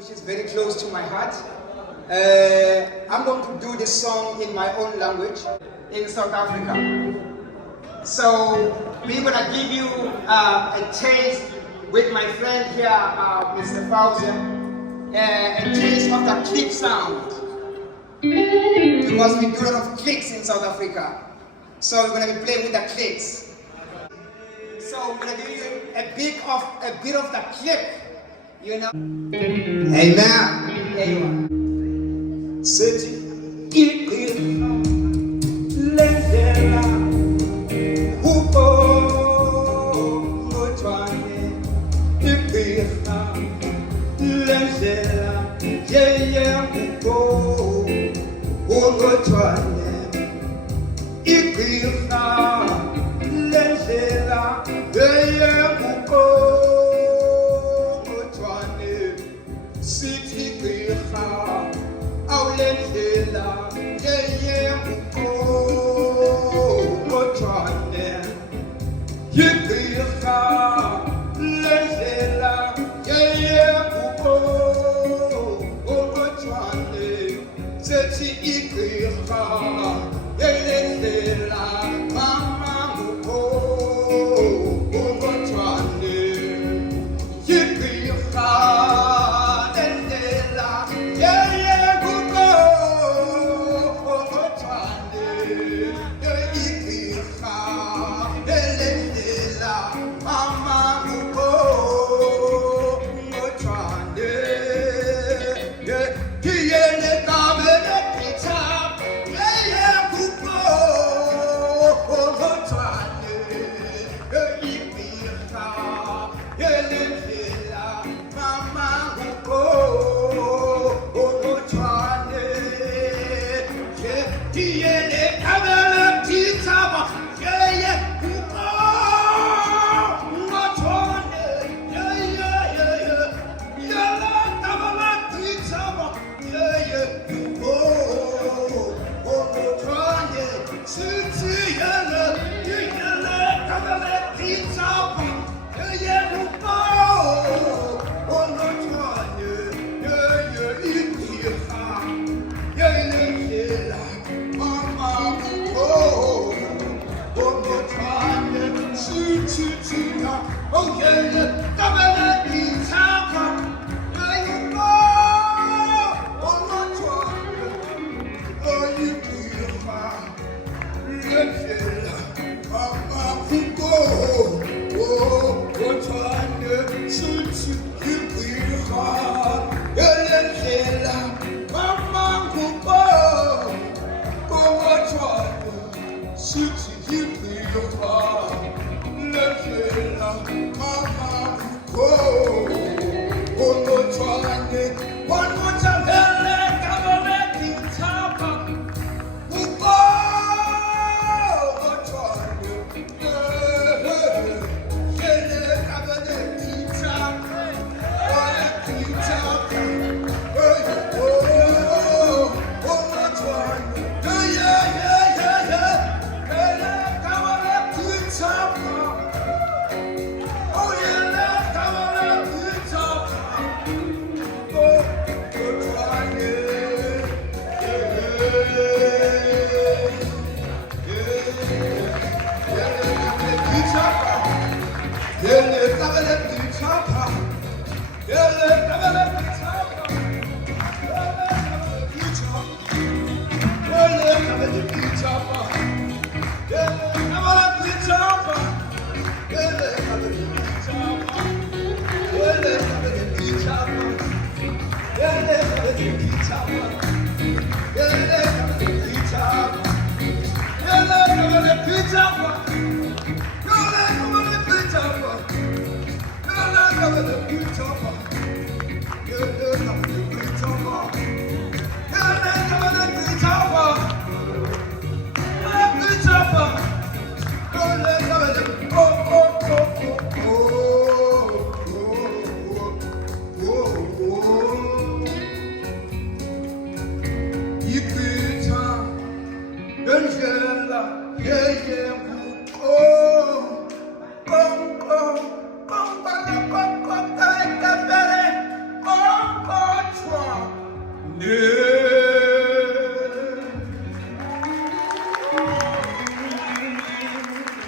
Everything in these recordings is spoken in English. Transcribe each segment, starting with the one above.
which is very close to my heart. I'm going to do this song in my own language, in South Africa. So we're going to give you a taste with my friend here, Mr. Faouz, a taste of the click sound. Because we do a lot of clicks in South Africa. So we're going to be playing with the clicks. So we're going to give you a bit of the click, you know. Amen. There you are. City, Iqgira, lendlela, Iqgira, lendlela, Iqgira, lendlela, City Iqgira, lendlela,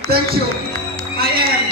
Thank you. I am